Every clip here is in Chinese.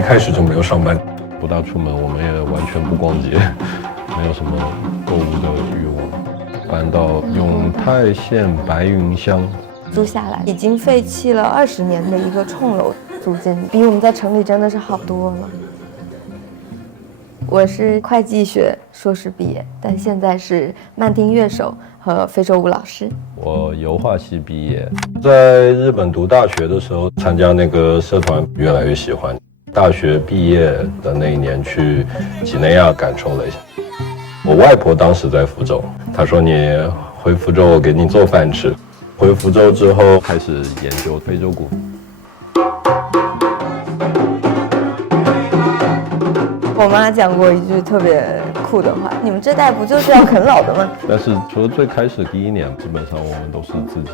一开始就没有上班，不大出门，我们也完全不逛街，没有什么购物的欲望。搬到永泰县白云乡，租下来已经废弃了20年的一个冲楼，租金比我们在城里真的是好多了。我是会计学硕士毕业，但现在是曼丁乐手和非洲舞老师。我油画系毕业，在日本读大学的时候，参加那个社团越来越喜欢。大学毕业的那一年去几内亚感受了一下。我外婆当时在福州，她说你回福州我给你做饭吃。回福州之后开始研究非洲鼓。我妈讲过一句特别酷的话：“你们这代不就是要啃老的吗？”但是除了最开始第1年，基本上我们都是自己。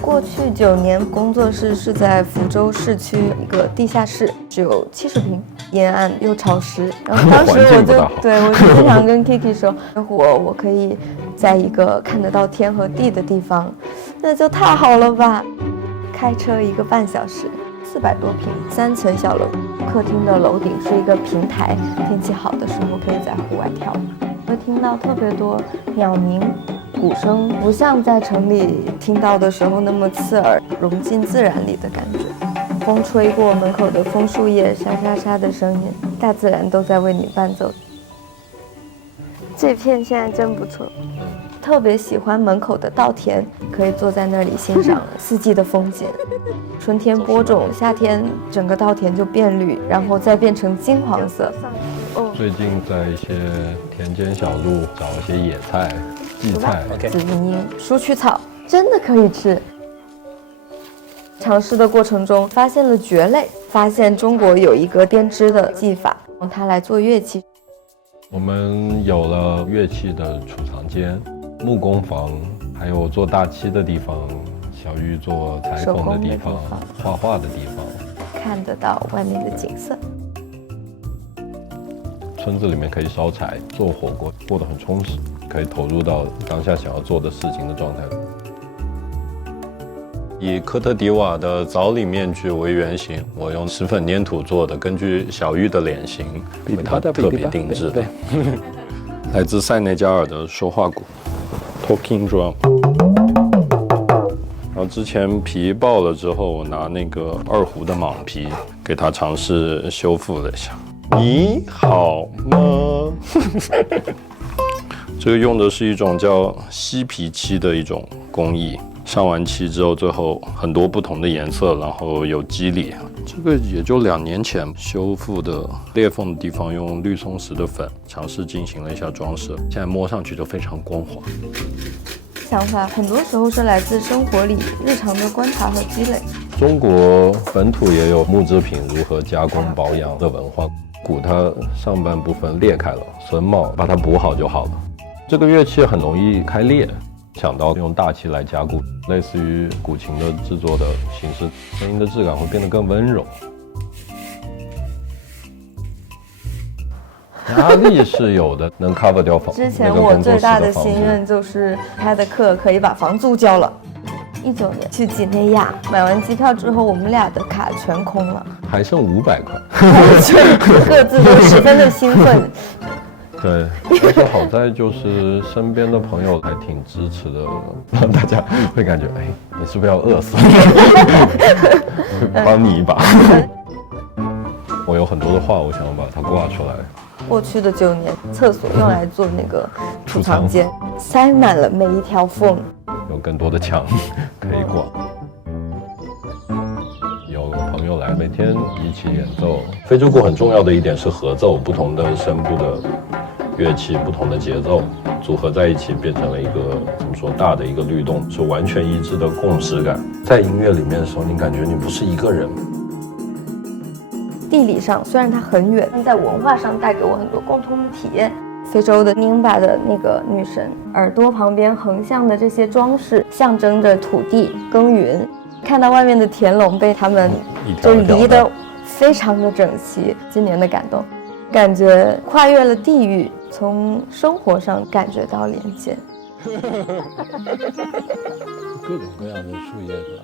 过去9年，工作室是在福州市区一个地下室，只有70平，阴暗又潮湿。然后当时我就经常跟 Kiki 说，我可以在一个看得到天和地的地方，那就太好了吧！开车1个半小时。400多平，3层小楼，客厅的楼顶是一个平台，天气好的时候可以在户外跳。会听到特别多鸟鸣，鼓声不像在城里听到的时候那么刺耳，融进自然里的感觉。风吹过门口的枫树叶，沙沙沙的声音，大自然都在为你伴奏。这片现在真不错。特别喜欢门口的稻田，可以坐在那里欣赏4季的风景。春天播种，夏天整个稻田就变绿，然后再变成金黄色。最近在一些田间小路找一些野菜、荠菜、紫泥、鼠曲草，真的可以吃。尝试的过程中发现了蕨类，发现中国有一个编织的技法，用它来做乐器。我们有了乐器的储藏间、木工房，还有做大漆的地方，小玉做裁缝的地方，画画的地方，看得到外面的景色。村子里面可以烧柴、做火锅，过得很充实，可以投入到当下想要做的事情的状态。以科特迪瓦的藻里面具为原型，我用石粉粘土做的，根据小玉的脸型为它特别定制的。来自塞内加尔的说话鼓 ，Talking Drum。然后之前皮爆了之后，我拿那个2胡的蟒皮给它尝试修复了一下。你好吗？这个用的是一种叫吸皮漆的一种工艺。上完漆之后，最后很多不同的颜色，然后有肌理。这个也就2年前修复的裂缝的地方，用绿松石的粉尝试进行了一下装饰，现在摸上去就非常光滑。想法很多时候是来自生活里日常的观察和积累。中国本土也有木制品如何加工保养的文化。鼓它上半部分裂开了，榫卯把它补好就好了。这个乐器很容易开裂。想到用大漆来加固，类似于古琴的制作的形式，声音的质感会变得更温柔。压力是有的，能 cover 掉房。之前我最大的心愿就是开的课可以把房租交了。19年去几内亚，买完机票之后，我们俩的卡全空了，还剩500块，各自都十分的兴奋。对，而且好在就是身边的朋友还挺支持的，让大家会感觉，哎，你是不是要饿死？会帮你一把。我有很多的话，我想把它挂出来。过去的9年，厕所用来做那个储藏间，塞满了每一条缝，有更多的墙可以挂。有朋友来，每天一起演奏。非洲鼓很重要的一点是合奏，不同的声部的乐器，不同的节奏组合在一起，变成了一个怎么说大的一个律动，是完全一致的共识感。在音乐里面的时候，你感觉你不是一个人。地理上虽然它很远，但在文化上带给我很多共同的体验。非洲的宁巴的那个女神，耳朵旁边横向的这些装饰，象征着土地耕耘。看到外面的田垄被他们就犁得非常的整齐，今年的感动，感觉跨越了地域，从生活上感觉到连接。各种各样的树叶子。